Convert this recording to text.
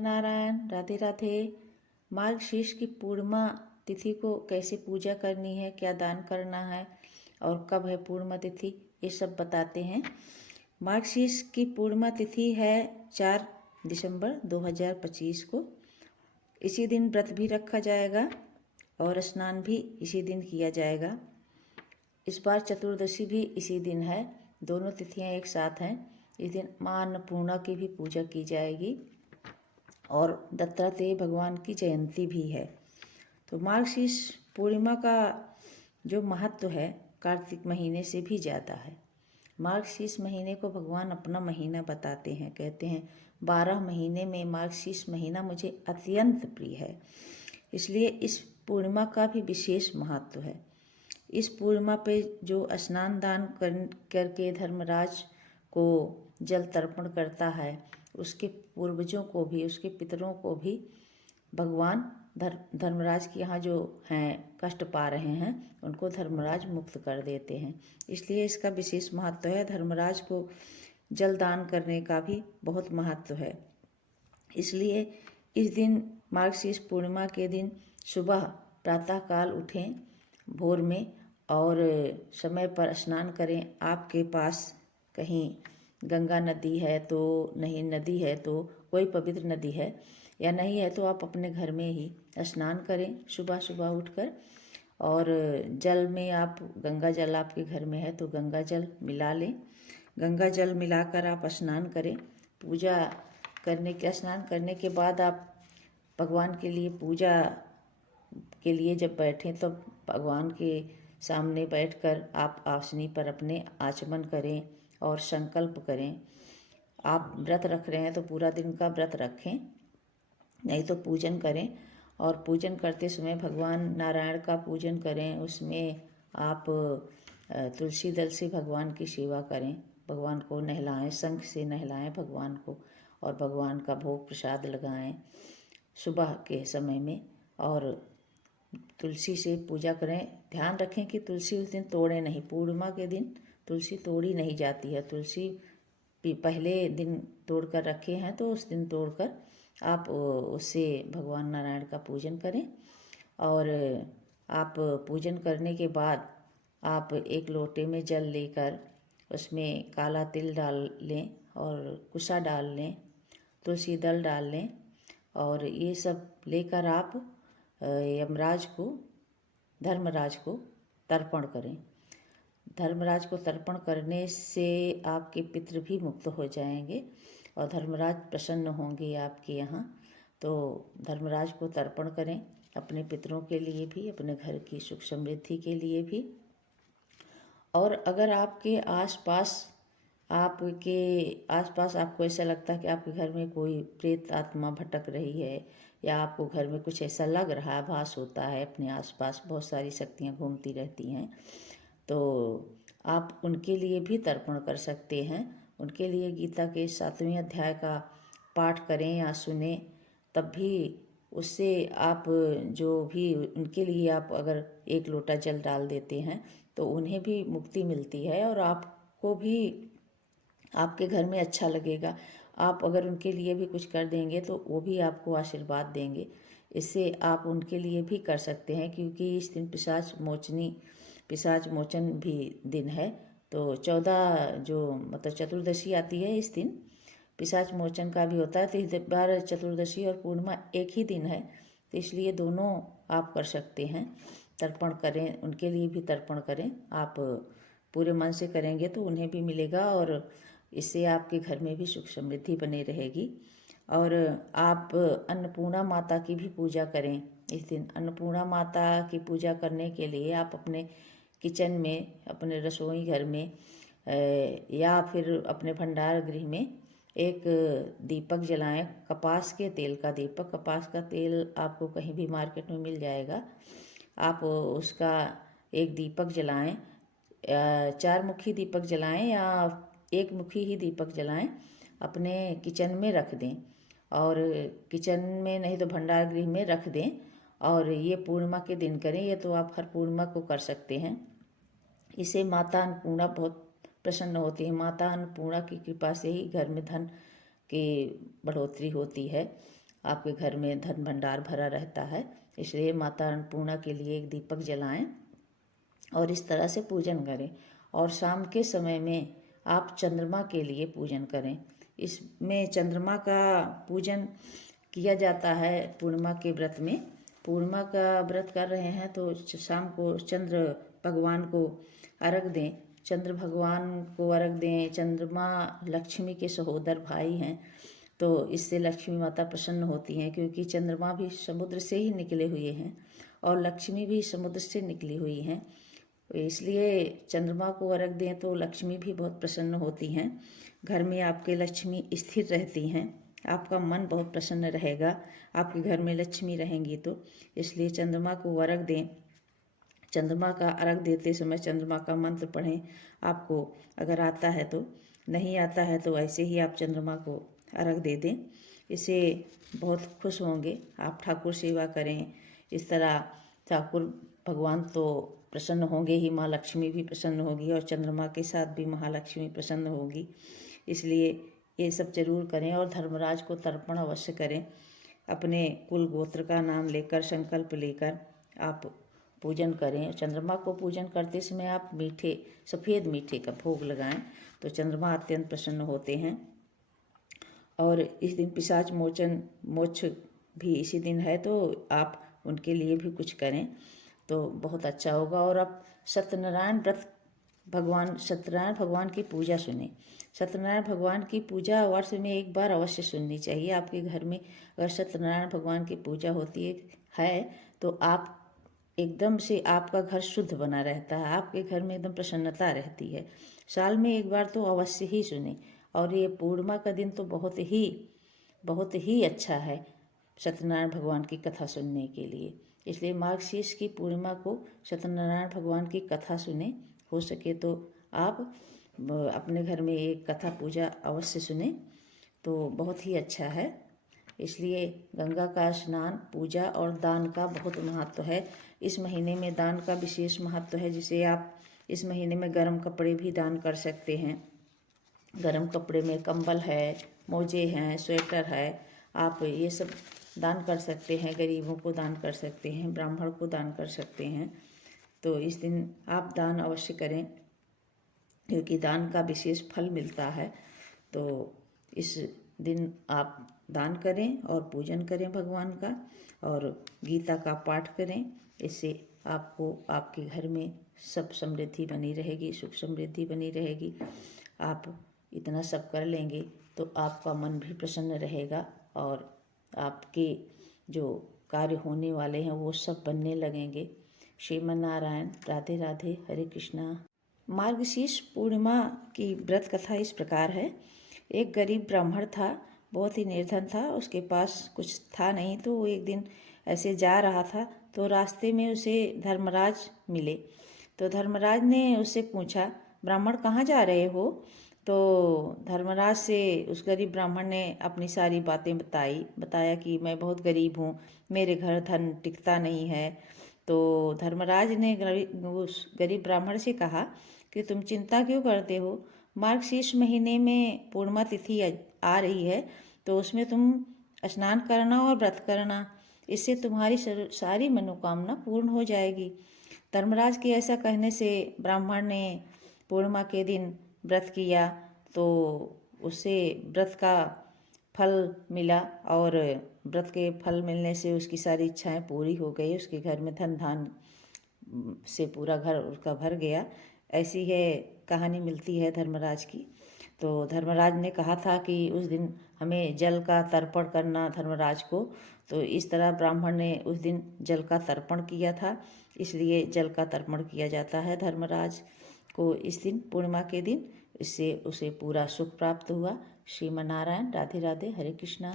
नारायण, राधे राधे। मार्गशीर्ष की पूर्णिमा तिथि को कैसे पूजा करनी है, क्या दान करना है और कब है पूर्णिमा तिथि, ये सब बताते हैं। मार्गशीर्ष की पूर्णिमा तिथि है 4 दिसंबर 2025 को। इसी दिन व्रत भी रखा जाएगा और स्नान भी इसी दिन किया जाएगा। इस बार चतुर्दशी भी इसी दिन है, दोनों तिथियां एक साथ हैं। इस दिन माँ अन्नपूर्णा की भी पूजा की जाएगी और दत्तात्रेय भगवान की जयंती भी है। तो मार्गशीर्ष पूर्णिमा का जो महत्व है कार्तिक महीने से भी ज़्यादा है। मार्गशीर्ष महीने को भगवान अपना महीना बताते हैं, कहते हैं 12 महीने में मार्गशीर्ष महीना मुझे अत्यंत प्रिय है। इसलिए इस पूर्णिमा का भी विशेष महत्व है। इस पूर्णिमा पे जो स्नान दान करके धर्मराज को जल तर्पण करता है, उसके पूर्वजों को भी, उसके पितरों को भी भगवान धर्मराज के यहाँ जो हैं कष्ट पा रहे हैं उनको धर्मराज मुक्त कर देते हैं। इसलिए इसका विशेष महत्व है। धर्मराज को जल दान करने का भी बहुत महत्व है। इसलिए इस दिन मार्गशीर्ष पूर्णिमा के दिन सुबह प्रातःकाल उठें भोर में और समय पर स्नान करें। आपके पास कहीं गंगा नदी है तो, नहीं नदी है तो, कोई पवित्र नदी है या नहीं है तो आप अपने घर में ही स्नान करें सुबह सुबह उठकर। और जल में आप, गंगा जल आपके घर में है तो गंगा जल मिला लें। गंगा जल मिलाकर आप स्नान करें। पूजा करने के, स्नान करने के बाद आप भगवान के लिए पूजा के लिए जब बैठें तो भगवान के सामने बैठकर आप आसनी पर अपने आचमन करें और संकल्प करें। आप व्रत रख रहे हैं तो पूरा दिन का व्रत रखें, नहीं तो पूजन करें। और पूजन करते समय भगवान नारायण का पूजन करें। उसमें आप तुलसी दल से भगवान की सेवा करें, भगवान को नहलाएं, शंख से नहलाएं भगवान को और भगवान का भोग प्रसाद लगाएं सुबह के समय में। और तुलसी से पूजा करें। ध्यान रखें कि तुलसी उस दिन तोड़ें नहीं। पूर्णिमा के दिन तुलसी तोड़ी नहीं जाती है। तुलसी पहले दिन तोड़ कर रखे हैं तो उस दिन तोड़कर आप उससे भगवान नारायण का पूजन करें। और आप पूजन करने के बाद आप एक लोटे में जल लेकर उसमें काला तिल डाल लें और कुशा डाल लें, तुलसी दल डाल लें और ये सब लेकर आप धर्मराज को तर्पण करें। धर्मराज को तर्पण करने से आपके पितृ भी मुक्त हो जाएंगे और धर्मराज प्रसन्न होंगे आपके यहाँ। तो धर्मराज को तर्पण करें, अपने पितरों के लिए भी, अपने घर की सुख समृद्धि के लिए भी। और अगर आपके आसपास आपको ऐसा लगता है कि आपके घर में कोई प्रेत आत्मा भटक रही है या आपको घर में कुछ ऐसा लग रहा है, भास होता है, अपने आसपास बहुत सारी शक्तियाँ घूमती रहती हैं, तो आप उनके लिए भी तर्पण कर सकते हैं। उनके लिए गीता के 7वें अध्याय का पाठ करें या सुने, तब भी उससे आप जो भी उनके लिए आप अगर एक लोटा जल डाल देते हैं तो उन्हें भी मुक्ति मिलती है और आपको भी आपके घर में अच्छा लगेगा। आप अगर उनके लिए भी कुछ कर देंगे तो वो भी आपको आशीर्वाद देंगे। इससे आप उनके लिए भी कर सकते हैं, क्योंकि इस दिन पिशाच मोचन भी दिन है। तो 14 जो मतलब चतुर्दशी आती है, इस दिन पिशाच मोचन का भी होता है। तो इस बार चतुर्दशी और पूर्णिमा एक ही दिन है, तो इसलिए दोनों आप कर सकते हैं। तर्पण करें, उनके लिए भी तर्पण करें। आप पूरे मन से करेंगे तो उन्हें भी मिलेगा और इससे आपके घर में भी सुख समृद्धि बनी रहेगी। और आप अन्नपूर्णा माता की भी पूजा करें इस दिन। अन्नपूर्णा माता की पूजा करने के लिए आप अपने किचन में, अपने रसोई घर में या फिर अपने भंडार गृह में एक दीपक जलाएं, कपास के तेल का दीपक। कपास का तेल आपको कहीं भी मार्केट में मिल जाएगा। आप उसका एक दीपक जलाएं, 4 मुखी दीपक जलाएं या एक मुखी ही दीपक जलाएं, अपने किचन में रख दें। और किचन में नहीं तो भंडार गृह में रख दें। और ये पूर्णिमा के दिन करें। ये तो आप हर पूर्णिमा को कर सकते हैं। इसे माता अन्नपूर्णा बहुत प्रसन्न होती है। माता अन्नपूर्णा की कृपा से ही घर में धन की बढ़ोतरी होती है। आपके घर में धन भंडार भरा रहता है। इसलिए माता अन्नपूर्णा के लिए एक दीपक जलाएं और इस तरह से पूजन करें। और शाम के समय में आप चंद्रमा के लिए पूजन करें। इसमें चंद्रमा का पूजन किया जाता है पूर्णिमा के व्रत में। पूर्णिमा का व्रत कर रहे हैं तो शाम को चंद्र भगवान को अर्घ दें। चंद्र भगवान को अर्घ दें। चंद्रमा लक्ष्मी के सहोदर भाई हैं, तो इससे लक्ष्मी माता प्रसन्न होती हैं, क्योंकि चंद्रमा भी समुद्र से ही निकले हुए हैं और लक्ष्मी भी समुद्र से निकली हुई हैं। इसलिए चंद्रमा को अर्घ दें तो लक्ष्मी भी बहुत प्रसन्न होती हैं। घर में आपके लक्ष्मी स्थिर रहती हैं। आपका मन बहुत प्रसन्न रहेगा आपके घर में लक्ष्मी रहेंगी तो। इसलिए चंद्रमा को अर्घ दें। चंद्रमा का अर्घ देते समय चंद्रमा का मंत्र पढ़ें। आपको अगर आता है तो, नहीं आता है तो ऐसे ही आप चंद्रमा को अर्घ दे दें। इससे बहुत खुश होंगे आप। ठाकुर सेवा करें। इस तरह ठाकुर भगवान तो प्रसन्न होंगे ही, माँ लक्ष्मी भी प्रसन्न होगी और चंद्रमा के साथ भी महालक्ष्मी प्रसन्न होगी। इसलिए ये सब जरूर करें और धर्मराज को तर्पण अवश्य करें। अपने कुल गोत्र का नाम लेकर, संकल्प लेकर आप पूजन करें। चंद्रमा को पूजन करते समय आप मीठे, सफ़ेद मीठे का भोग लगाएं तो चंद्रमा अत्यंत प्रसन्न होते हैं। और इस दिन पिशाच मोक्ष भी इसी दिन है, तो आप उनके लिए भी कुछ करें तो बहुत अच्छा होगा। और आप सत्यनारायण भगवान की पूजा सुने। सत्यनारायण भगवान की पूजा वर्ष में एक बार अवश्य सुननी चाहिए। आपके घर में अगर सत्यनारायण भगवान की पूजा होती है तो आप एकदम से, आपका घर शुद्ध बना रहता है। आपके घर में एकदम प्रसन्नता रहती है। साल में एक बार तो अवश्य ही सुने। और ये पूर्णिमा का दिन तो बहुत ही अच्छा है सत्यनारायण भगवान की कथा सुनने के लिए। इसलिए मार्गशीर्ष की पूर्णिमा को सत्यनारायण भगवान की कथा सुने। हो सके तो आप अपने घर में एक कथा पूजा अवश्य सुने तो बहुत ही अच्छा है। इसलिए गंगा का स्नान, पूजा और दान का बहुत महत्व है। इस महीने में दान का विशेष महत्व है। जिसे आप इस महीने में गर्म कपड़े भी दान कर सकते हैं। गर्म कपड़े में कंबल है, मोजे हैं, स्वेटर है, आप ये सब दान कर सकते हैं। गरीबों को दान कर सकते हैं, ब्राह्मण को दान कर सकते हैं। तो इस दिन आप दान अवश्य करें, क्योंकि दान का विशेष फल मिलता है। तो इस दिन आप दान करें और पूजन करें भगवान का, और गीता का पाठ करें। इससे आपको, आपके घर में सब समृद्धि बनी रहेगी, सुख समृद्धि बनी रहेगी। आप इतना सब कर लेंगे तो आपका मन भी प्रसन्न रहेगा और आपके जो कार्य होने वाले हैं वो सब बनने लगेंगे। श्रीमन नारायण। राधे राधे। हरे कृष्णा। मार्गशीर्ष पूर्णिमा की व्रत कथा इस प्रकार है। एक गरीब ब्राह्मण था, बहुत ही निर्धन था। उसके पास कुछ था नहीं, तो वो एक दिन ऐसे जा रहा था तो रास्ते में उसे धर्मराज मिले। तो धर्मराज ने उससे पूछा, ब्राह्मण कहाँ जा रहे हो? तो धर्मराज से उस गरीब ब्राह्मण ने अपनी सारी बातें बताया कि मैं बहुत गरीब हूँ, मेरे घर धन टिकता नहीं है। तो धर्मराज ने उस गरीब ब्राह्मण से कहा कि तुम चिंता क्यों करते हो? मार्गशीर्ष महीने में पूर्णिमा तिथि आ रही है, तो उसमें तुम स्नान करना और व्रत करना। इससे तुम्हारी सारी मनोकामना पूर्ण हो जाएगी। धर्मराज के ऐसा कहने से ब्राह्मण ने पूर्णिमा के दिन व्रत किया, तो उसे व्रत का फल मिला और व्रत के फल मिलने से उसकी सारी इच्छाएं पूरी हो गई। उसके घर में धन धान से पूरा घर उसका भर गया। ऐसी है कहानी मिलती है धर्मराज की। तो धर्मराज ने कहा था कि उस दिन हमें जल का तर्पण करना धर्मराज को। तो इस तरह ब्राह्मण ने उस दिन जल का तर्पण किया था, इसलिए जल का तर्पण किया जाता है धर्मराज को इस दिन, पूर्णिमा के दिन। इससे उसे पूरा सुख प्राप्त हुआ। श्रीमन नारायण। राधे राधे। हरे कृष्णा।